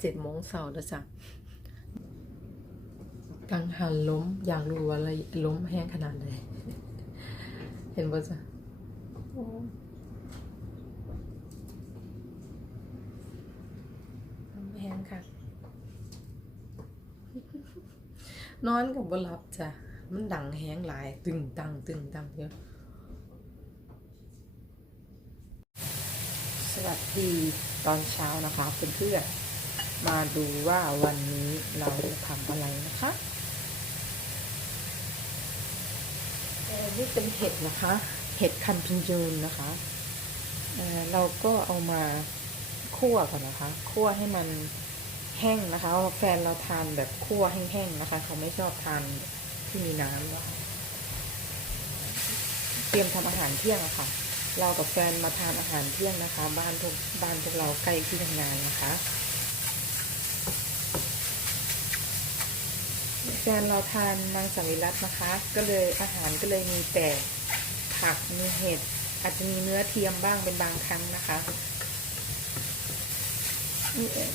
เจ็ดโมงเสาร์นะจ๊ะกังหันล้มอยากรู้ว่าอะไรล้มแห้งขนาดไหนเห็นป่ะจ๊ะโอ้ล้มแห้งค่ะ นอนกับบหลับจ้ะ มันดังแห้งหลาย ตึงตังตึงตังเยอะสวัสดีตอนเช้านะคะเพื่อนๆ มาดูว่าวันนี้เราจะทำอะไรนะคะนี่เป็นเห็ดนะคะ เห็ดคันพินจูนนะคะเเราก็เอามาคั่วก่อนนะคะ คั่วให้มันแห้งนะคะแฟนเราทานแบบคั่วแห้งๆนะคะ เขาไม่ชอบทานที่มีน้ำนะคะเตรียมทำอาหารเที่ยงอะค่ะ เรากับแฟนมาทานอาหารเที่ยงนะคะ บ้านพวกบ้านพวกเราใกล้ที่ทำงานนะคะ แฟนเราทานมังสวิรัตนะคะ ก็เลยอาหารก็เลยมีแต่ผักมีเห็ดอาจจะมีเนื้อเทียมบ้างเป็นบางครั้งนะคะ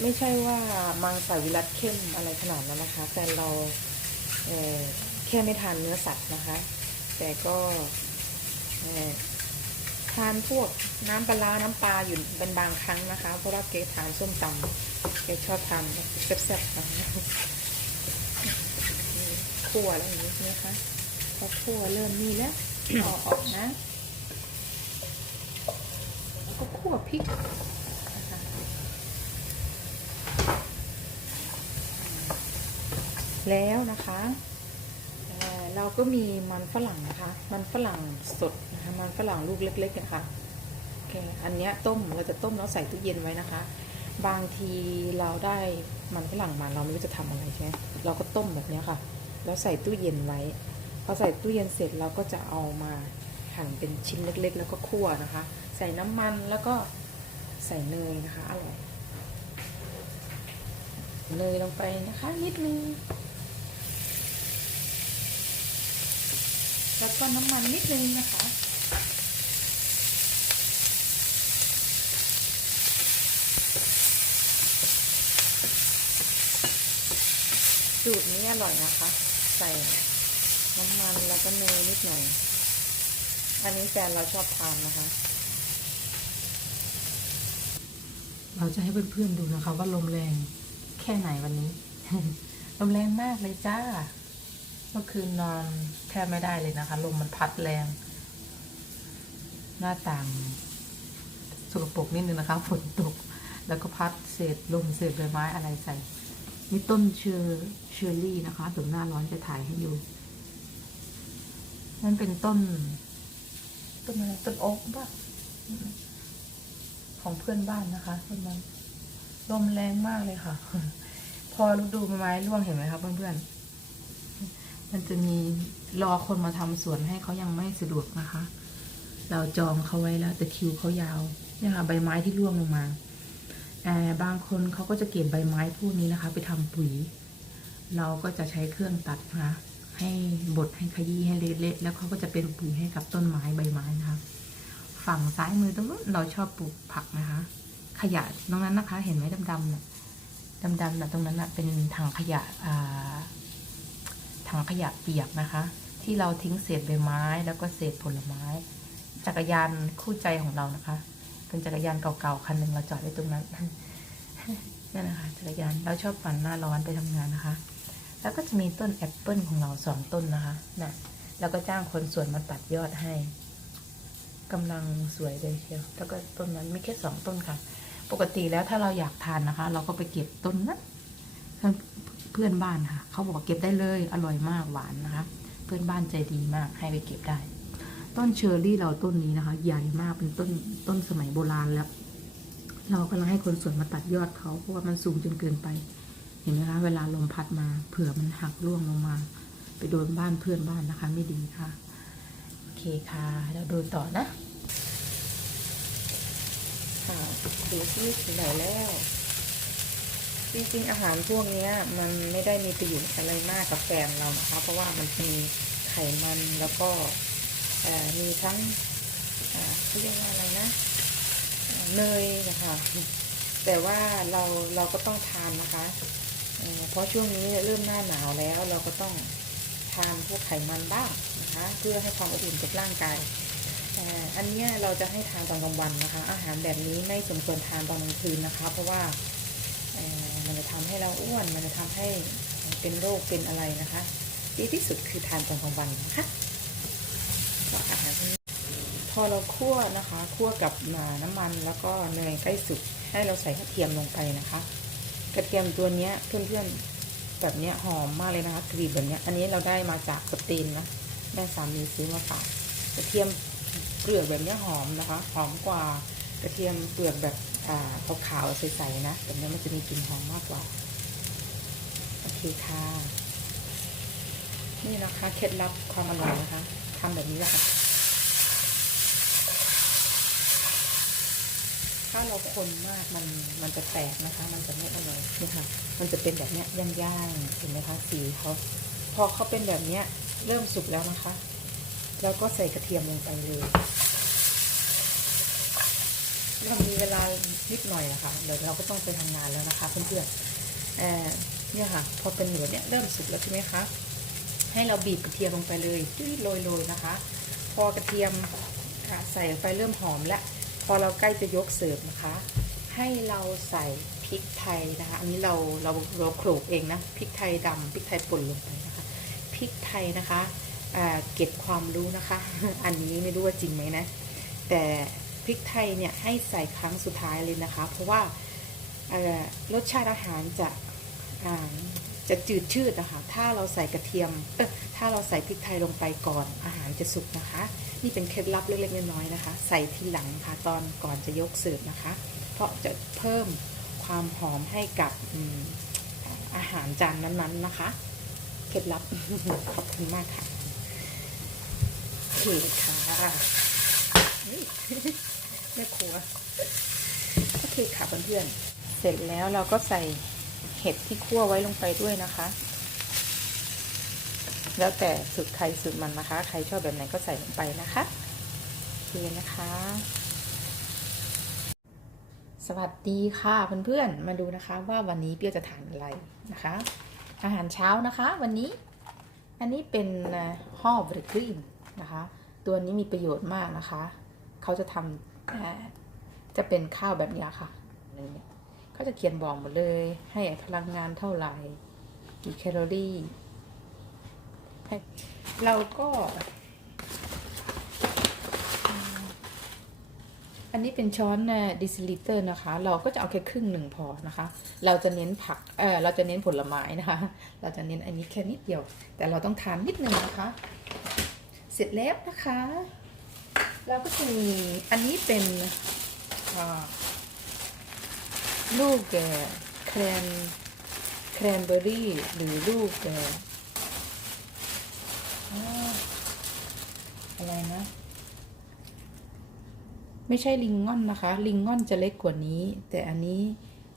ไม่ใช่ว่ามังสวิรัตเข้มอะไรขนาดนั้นนะคะแฟนเราเแค่ไม่ทานเนื้อสัตว์นะคะ แต่ก็ทานพวกน้ำปลาร้าน้ำปลาอยู่เป็นบางครั้งนะคะ เพราะว่าเกทานส้มตำเกชอบทานแซ่บๆนะคะ คั่วแล้วอย่างนี้ใช่ไหมคะพอคั่วเริ่มนี่แล้วเอาออกนะแล้วก็คั่วพริกนะคะแล้วนะคะเอ่อเราก็มีมันฝรั่งนะคะ มันฝรั่งสดนะคะ มันฝรั่งลูกเล็กๆนะคะโอเคอันเนี้ยต้ม เราจะต้มแล้วใส่ตู้เย็นไว้นะคะ บางทีเราได้มันฝรั่งมาเราไม่รู้จะทำอะไรใช่ไหมเราก็ต้มแบบเนี้ยค่ะ แล้วใส่ตู้เย็นไว้ พอใส่ตู้เย็นเสร็จเราก็จะเอามาหั่นเป็นชิ้นเล็กๆ แล้วก็คั่วนะคะ ใส่น้ำมันแล้วก็ใส่เนยนะคะอร่อยเนยลงไปนะคะ นิดนึงแล้วก็น้ำมันนิดนึงนะคะสูตรนี้อร่อยนะคะ ใส่น้ำมันแล้วก็เนยนิดหน่อย อันนี้แฟนเราชอบทานนะคะ เราจะให้เพื่อนๆดูนะคะ ว่าลมแรงแค่ไหนวันนี้ ลมแรงมากเลยจ้า เมื่อคืนนอนแทบไม่ได้เลยนะคะ ลมมันพัดแรง หน้าต่างสกปรกนิดนึงนะคะฝนตก แล้วก็พัดเศษลมเศษใบไม้อะไรใส่ นี่ต้นเชอร์เชอร์รี่นะคะถึงหน้าร้อนจะถ่ายให้ดูนั่นเป็นต้น ต้นอะไรต้นโอ๊กป่ะของเพื่อนบ้านนะคะต้นนั้นลมแรงมากเลยค่ะ พอฤดูใบไม้ร่วงเห็นไหมคะเพื่อนๆมันจะมีรอคนมาทำสวนให้เขายังไม่สะดวกนะคะ เราจองเขาไว้แล้ว แต่คิวเขายาวเนี่ยค่ะ ใบไม้ที่ร่วงลงมา แต่บางคนเขาก็จะเก็บใบไม้พวกนี้นะคะ ไปทำปุ๋ย เราก็จะใช้เครื่องตัดนะคะให้บดให้ขยี้ให้เละๆแล้วเขาก็จะเป็นปุ๋ยให้กับต้นไม้ใบไม้นะคะฝั่งซ้ายมือตรงนู้นเราชอบปลูกผักนะคะ ขยะตรงนั้นนะคะ เห็นไหมดำๆเนี่ยดำๆนะตรงนั้นนะเป็นถังขยะถังขยะเปียกนะคะ ที่เราทิ้งเศษใบไม้แล้วก็เศษผลไม้ จักรยานคู่ใจของเรานะคะ เป็นจักรยานเก่าๆคันหนึ่งเราจอดไว้ตรงนั้นนั่นนะคะจักรยานเราชอบปั่นหน้าร้อนไปทำงานนะคะ แล้วก็จะมีต้นแอปเปิลของเราสองต้นนะคะนะแล้วก็จ้างคนสวนมาตัดยอดให้กำลังสวยเลยเชียวแล้วก็ต้นนั้นมีแค่สองต้นค่ะ ปกติแล้วถ้าเราอยากทานนะคะ เราก็ไปเก็บต้นนั้นเพื่อนบ้านค่ะเขาบอกเก็บได้เลยอร่อยมากหวานนะคะ เพื่อนบ้านใจดีมากให้ไปเก็บได้ ต้นเชอร์รี่เราต้นนี้นะคะ ใหญ่มากเป็นต้นต้นสมัยโบราณแล้ว เรากำลังให้คนสวนมาตัดยอดเขาเพราะว่ามันสูงจนเกินไป เห็นไหมคะเวลาลมพัดมา เผื่อมันหักร่วงลงมา ไปโดนบ้านเพื่อนบ้านนะคะ ไม่ดีค่ะโอเคค่ะเราดูต่อนะค่ะดูที่ถึงไหนแล้ว จริงๆอาหารพวกนี้มันไม่ได้มีประโยชน์อะไรมากกับแฟนเรานะคะเพราะว่ามันมีไขมันแล้วก็ มีทั้งเขาเรียกว่าอะไรนะเนยนะคะแต่ว่าเราเราก็ต้องทานนะคะเพราะช่วงนี้เริ่มหน้าหนาวแล้ว เราก็ต้องทานพวกไขมันบ้างนะคะ เพื่อให้ความอบอุ่นกับร่างกายอันนี้เราจะให้ทานตอนกลางวันนะคะ อาหารแบบนี้ไม่สมควรทานตอนกลางคืนนะคะ เพราะว่ามันจะทำให้เราอ้วน มันจะทำให้เป็นโรคเป็นอะไรนะคะ ดีที่สุดคือทานตอนกลางวันนะคะก็อาหารพวกนี้ พอเราคั่วนะคะคั่วกับน้ำมันแล้วก็เนยใกล้สุกให้เราใส่กระเทียมลงไปนะคะ กระเทียมตัวเนี้ยเพื่อนๆแบบเนี้ยหอมมากเลยนะคะกรีบแบบเนี้ยอันนี้เราได้มาจากสเปนนะแม่สามีซื้อมาฝากกระเทียมเปลือกแบบนี้หอมนะคะ หอมกว่ากระเทียมเปลือกแบบขาวๆใสๆนะแบบเนี้ยมันจะมีกลิ่นหอมมากกว่าโอเคค่ะนี่นะคะเคล็ดลับความอร่อยนะคะทำแบบนี้แหละค่ะ ถ้าเราคนมากมันมันจะแตกนะคะ มันจะไม่อร่อยนี่ค่ะ มันจะเป็นแบบเนี้ยย่างๆเห็นไหมคะสีเขาพอเขาเป็นแบบเนี้ยเริ่มสุกแล้วนะคะ แล้วก็ใส่กระเทียมลงไปเลยเรามีเวลานิดหน่อยนะคะเดี๋ยวเราก็ต้องไปทำงานแล้วนะคะเพื่อนๆเอ่อเนี่ยค่ะ พอเป็นแบบเนี้ยเริ่มสุกแล้วใช่ไหมคะให้เราบีบกระเทียมลงไปเลยจุ้ยโรยๆนะคะ พอกระเทียมค่ะใส่ลงไปเริ่มหอมแล้ว พอเราใกล้จะยกเสิร์ฟนะคะ ให้เราใส่พริกไทยนะคะ อันนี้เราเราเราโขลกเองนะพริกไทยดำพริกไทยป่นลงไปนะคะพริกไทยนะคะเก็บความรู้นะคะ อันนี้ไม่รู้ว่าจริงไหมนะ แต่พริกไทยเนี่ยให้ใส่ครั้งสุดท้ายเลยนะคะ เพราะว่ารสชาติอาหารจะจะจืดชืดนะคะ ถ้าเราใส่กระเทียมถ้าเราใส่พริกไทยลงไปก่อนอาหารจะสุกนะคะ นี่เป็นเคล็ดลับเล็กๆน้อยๆนะคะ ใส่ทีหลังค่ะตอนก่อนจะยกเสิร์ฟนะคะ เพราะจะเพิ่มความหอมให้กับอาหารจานนั้นๆนะคะ เคล็ดลับขอบคุณมากค่ะโอเคค่ะแม่ครัวโอเคค่ะเพื่อนๆเสร็จแล้วเราก็ใส่เห็ดที่คั่วไว้ลงไปด้วยนะคะ แล้วแต่สูตรใครสูตรมันนะคะ ใครชอบแบบไหนก็ใส่ลงไปนะคะโอเคนะคะ สวัสดีค่ะเพื่อนๆ มาดูนะคะว่าวันนี้เปี้ยวจะทานอะไรนะคะ อาหารเช้านะคะวันนี้ อันนี้เป็นห่อบริกรีนนะคะ ตัวนี้มีประโยชน์มากนะคะ เขาจะทำจะเป็นข้าวแบบนี้ค่ะเขาจะเขียนบอกหมดเลย ให้พลังงานเท่าไหร่ กี่แคลอรี่ เราก็ อันนี้เป็นช้อนดิซิลิเตอร์นะคะ เราก็จะเอาแค่ครึ่งหนึ่งพอนะคะ เราจะเน้นผักเออเราจะเน้นผลไม้นะคะ เราจะเน้นอันนี้แค่นิดเดียว แต่เราต้องทานนิดนึงนะคะ เสร็จแล้วนะคะเราก็จะมีอันนี้เป็นลูกเอ่แครนแครนเบอร์รี่หรือลูกเอ่อ อ่าอะไรนะ ไม่ใช่ลิงง่อนนะคะ ลิงง่อนจะเล็กกว่านี้ แต่อันนี้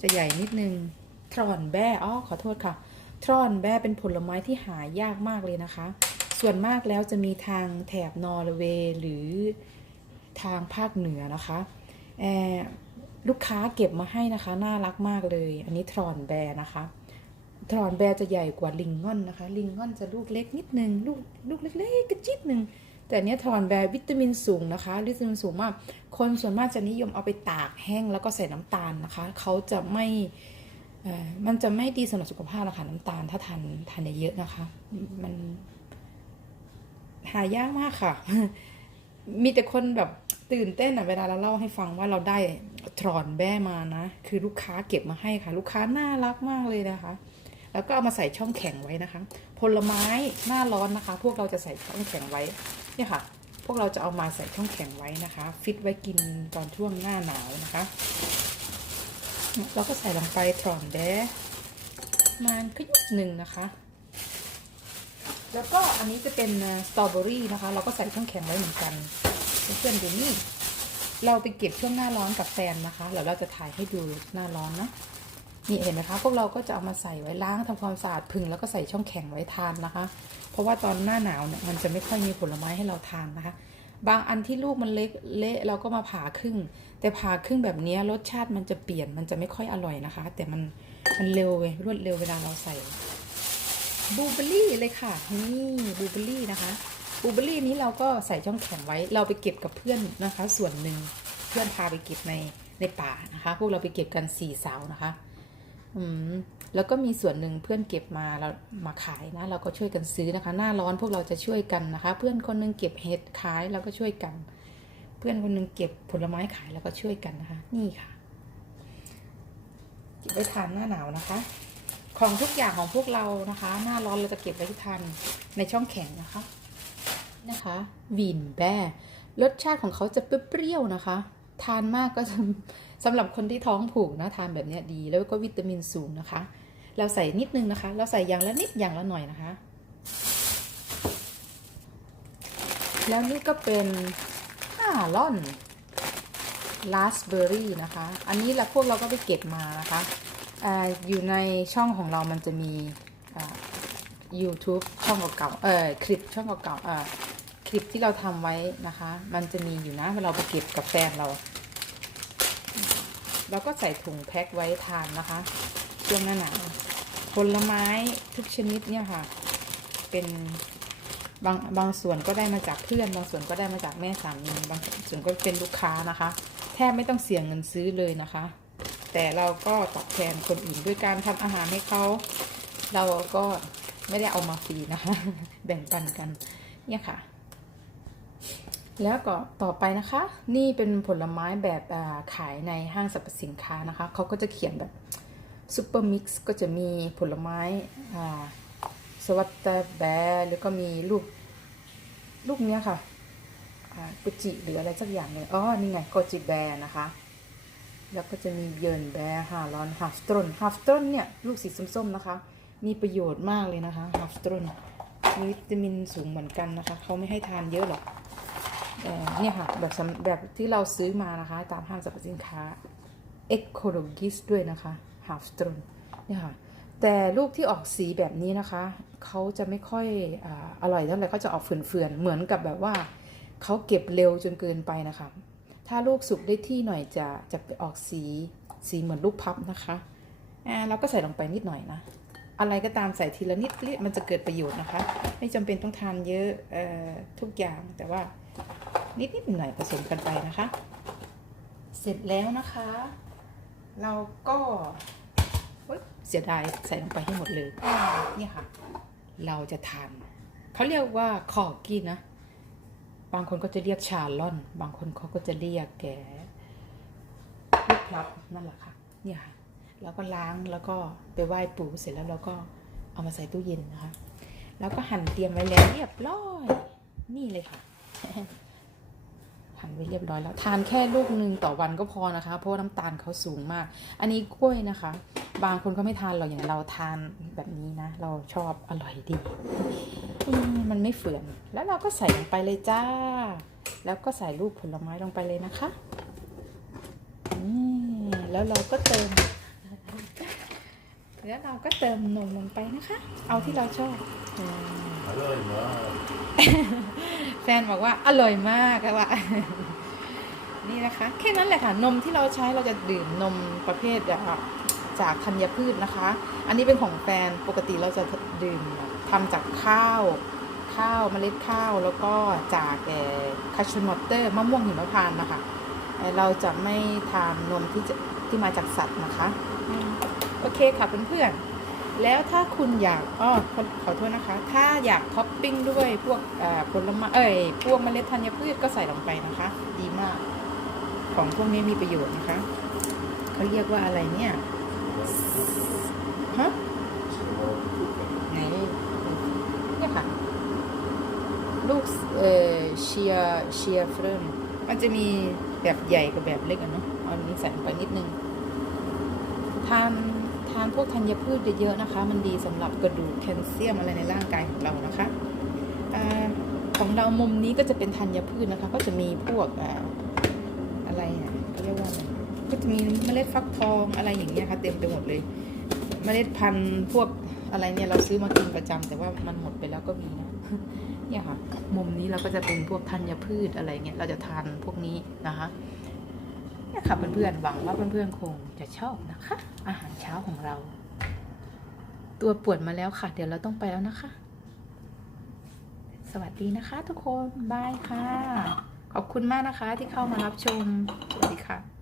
จะใหญ่นิดนึงทรอนแบ้อ๋อขอโทษค่ะทรอนแบ้เป็นผลไม้ที่หายากมากเลยนะคะ ส่วนมากแล้วจะมีทางแถบนอร์เวย์หรือทางภาคเหนือนะคะเอ่อลูกค้าเก็บมาให้นะคะ น่ารักมากเลย อันนี้ทรอนแบนะคะทรอนแบจะใหญ่กว่าลิงงอนนะคะ ลิงงอนจะลูกเล็กนิดนึง ลูกลูกเล็กๆกระจิตหนึ่ง แต่เนี้ยทรอนแบร์วิตามินสูงนะคะ วิตามินสูงมาก คนส่วนมากจะนิยมเอาไปตากแห้งแล้วก็ใส่น้ำตาลนะคะ เขาจะไม่มันจะไม่ดีสำหรับสุขภาพนะคะน้ำตาลถ้าทานทานเยอะนะคะ มันหายากมากค่ะ มีแต่คนแบบตื่นเต้นอะเวลาเราเล่าให้ฟังว่าเราได้ทรอนแบ้มานะ คือลูกค้าเก็บมาให้ค่ะ ลูกค้าน่ารักมากเลยนะคะ แล้วก็เอามาใส่ช่องแข็งไว้นะคะ ผลไม้หน้าร้อนนะคะ พวกเราจะใส่ช่องแข็งไว้ เนี่ยค่ะ พวกเราจะเอามาใส่ช่องแข็งไว้นะคะ ฟิตไว้กินตอนช่วงหน้าหนาวนะคะเราก็ใส่ลงไปทรอนแบ้มาณครึ่งหนึ่งนะคะ แล้วก็อันนี้จะเป็นสตรอเบอรี่นะคะ เราก็ใส่ช่องแข็งไว้เหมือนกันเพื่อนๆดูนี่เราไปเก็บช่วงหน้าร้อนกับแฟนนะคะแล้วเราจะถ่ายให้ดูหน้าร้อนเนาะ นี่เห็นไหมคะพวกเราก็จะเอามาใส่ไว้ล้างทำความสะอาดพึ่งแล้วก็ใส่ช่องแข็งไว้ทานนะคะ เพราะว่าตอนหน้าหนาวเนี่ยมันจะไม่ค่อยมีผลไม้ให้เราทานนะคะ บางอันที่ลูกมันเล็กเละเราก็มาผ่าครึ่ง แต่ผ่าครึ่งแบบนี้รสชาติมันจะเปลี่ยนมันจะไม่ค่อยอร่อยนะคะ แต่มันมันเร็วเว้ยรวดเร็วเวลาเราใส่บลูเบอร์รี่เลยค่ะนี่บลูเบอร์รี่นะคะบลูเบอร์รี่นี้เราก็ใส่ช่องแข็งไว้ เราไปเก็บกับเพื่อนนะคะ ส่วนหนึ่งเพื่อนพาไปเก็บในในป่านะคะ พวกเราไปเก็บกันสี่สาวนะคะ อืมแล้วก็มีส่วนหนึ่งเพื่อนเก็บมาเรามาขายนะ เราก็ช่วยกันซื้อนะคะ หน้าร้อนพวกเราจะช่วยกันนะคะ เพื่อนคนหนึงเก็บเห็ดขายเราก็ช่วยกัน เพื่อนคนหนึงเก็บผลไม้ขายแล้วก็ช่วยกันนะคะ นี่ค่ะเก็บไว้ทานหน้าหนาวนะคะ ของทุกอย่างของพวกเรานะคะ หน้าร้อนเราจะเก็บไว้ทานในช่องแข็งนะคะนะคะวินแบรรสชาติของเขาจะเปรี้ยวๆนะคะ ทานมากก็จะ สำหรับคนที่ท้องผูกนะทานแบบนี้ดี แล้วก็วิตามินสูงนะคะ เราใส่นิดนึงนะคะ เราใส่อย่างละนิดอย่างละหน่อยนะคะ แล้วนี่ก็เป็นห้าล่อนลาสเบอร์รี่นะคะ อันนี้เราพวกเราก็ไปเก็บมานะคะออยู่ในช่องของเรามันจะมี YouTube ช่องเก่าๆเออคลิปช่องเก่าๆเออคลิปที่เราทำไว้นะคะ มันจะมีอยู่นะเวลาเราไปเก็บกับแฟนเรา เราก็ใส่ถุงแพ็คไว้ทานนะคะช่วงหน้าหนาวผลไม้ทุกชนิดเนี่ยค่ะ เป็นบางบางส่วนก็ได้มาจากเพื่อน บางส่วนก็ได้มาจากแม่สามีบางส่วนก็เป็นลูกค้านะคะ แทบไม่ต้องเสี่ยงเงินซื้อเลยนะคะ แต่เราก็ตอบแทนคนอื่นด้วยการทำอาหารให้เขา เราก็ไม่ได้เอามาฟรีนะคะ แบ่งปันกันเนี่ยค่ะ แล้วก็ต่อไปนะคะ นี่เป็นผลไม้แบบขายในห้างสรรพสินค้านะคะ เขาก็จะเขียนแบบซูเปอร์มิกซ์ก็จะมีผลไม้สวัสตแบร์แล้วก็มีลูกลูกเนี้ยค่ะกุจิหรืออะไรสักอย่างเลยอ๋อ นี่ไงโกจิแบร์นะคะ แล้วก็จะมีเยินแบร์ฮารอนฮัฟสตรนฮัฟสตรนเนี่ย ลูกสีส้มๆนะคะ มีประโยชน์มากเลยนะคะฮัฟสตรนมีวิตามินสูงเหมือนกันนะคะ เขาไม่ให้ทานเยอะหรอก เนี่ยค่ะแบบแบบที่เราซื้อมานะคะ ตามห้างสรรพสินค้า Ecologis ด้วยนะคะ Half s t r o n เนี่ยค่ะแต่ลูกที่ออกสีแบบนี้นะคะเขาจะไม่ค่อยออร่อยเท่าไหร่เขาจะออกเฟื่อนๆเหมือนกับแบบว่าเขาเก็บเร็วจนเกินไปนะคะ ถ้าลูกสุกได้ที่หน่อยจะจะออกสีสีเหมือนลูกพับนะคะอ่าเราก็ใส่ลงไปนิดหน่อยนะอะไรก็ตามใส่ทีละนิดมันจะเกิดประโยชน์นะคะ ไม่จำเป็นต้องทานเยอะออทุกอย่างแต่ว่า นิดนิดหน่อยผสมกันไปนะคะ เสร็จแล้วนะคะ เราก็เสียดายใส่ลงไปให้หมดเลยนี่ค่ะ เราจะทานเขาเรียกว่าคอกี้นะ บางคนก็จะเรียกชาลอน บางคนเขาก็จะเรียกแกลูกพลับนั่นแหละค่ะเนี่ยค่ะแล้วก็ล้างแล้วก็ไปไหว้ปู่เสร็จแล้วเราก็เอามาใส่ตู้เย็นนะคะ แล้วก็หั่นเตรียมไว้แล้วเรียบร้อย นี่เลยค่ะ หั่นไว้เรียบร้อยแล้ว ทานแค่ลูกหนึ่งต่อวันก็พอนะคะ เพราะว่าน้ำตาลเขาสูงมาก อันนี้กล้วยนะคะ บางคนก็ไม่ทานหรอกอย่างเราทานแบบนี้นะ เราชอบอร่อยดี มันไม่เฝื่อน แล้วเราก็ใส่ลงไปเลยจ้า แล้วก็ใส่ลูกผลไม้ลงไปเลยนะคะนี่แล้วเราก็เติม แล้วเราก็เติมนมลงไปนะคะ เอาที่เราชอบอืมอร่อยมาก ฟนบอกว่าอร่อยมากอะว่านี่นะคะ แค่นั้นแหละค่ะ นมที่เราใช้เราจะดื่มนมประเภทแบบจากธัญพืชนะคะ อันนี้เป็นของแฟนปกติเราจะดื่มทำจากข้าว ข้าวเมล็ดข้าวแล้วก็จากคาชูนอตเตอร์มะม่วงหิมพานต์นะคะเอ่อเราจะไม่ทานนมที่จะที่มาจากสัตว์นะคะอืมโอเคค่ะเพื่อนๆ แล้วถ้าคุณอยากอ้อขอโทษนะคะ ถ้าอยากท็อปปิ้งด้วยพวกผลไม้เอ้ยพวกเมล็ดธัญพืชก็ใส่ลงไปนะคะ ดีมาก ของพวกนี้มีประโยชน์นะคะเขาเรียกว่าอะไรเนี่ยฮะไหนเนี่ยค่ะ ลูกเอ่อเชียเชียเฟิร์มมันจะมีแบบใหญ่กับแบบเล็กอะเนาะอันนี้ใส่ลงไปนิดนึงทานานพวกธัญพืชเยอะๆนะคะ มันดีสำหรับกระดูกแคลเซียมอะไรในร่างกายของเรานะคะอของเรามุมนี้ก็จะเป็นธัญพืชนะคะ ก็จะมีพวกออะไรอะเรียกว่าก็จะมีเมล็ดฟักทองอะไรอย่างเงี้ยค่ะเต็มไปหมดเลยเมล็ดพันธุ์พวกอะไรเนี่ยเราซื้อมากินประจำแต่ว่ามันหมดไปแล้วก็มีนะเนี่ยค่ะ มุมนี้เราก็จะเป็นพวกธัญพืชอะไรเงี้ยเราจะทานพวกนี้นะคะ นี่ยค่ะเพื่อนๆหวังว่าเพื่อนๆคงจะชอบนะคะ อาหารเช้าของเรา ตัวปวดมาแล้วค่ะ เดี๋ยวเราต้องไปแล้วนะคะ สวัสดีนะคะทุกคนบายค่ะ ขอบคุณมากนะคะที่เข้ามารับชม สวัสดีค่ะ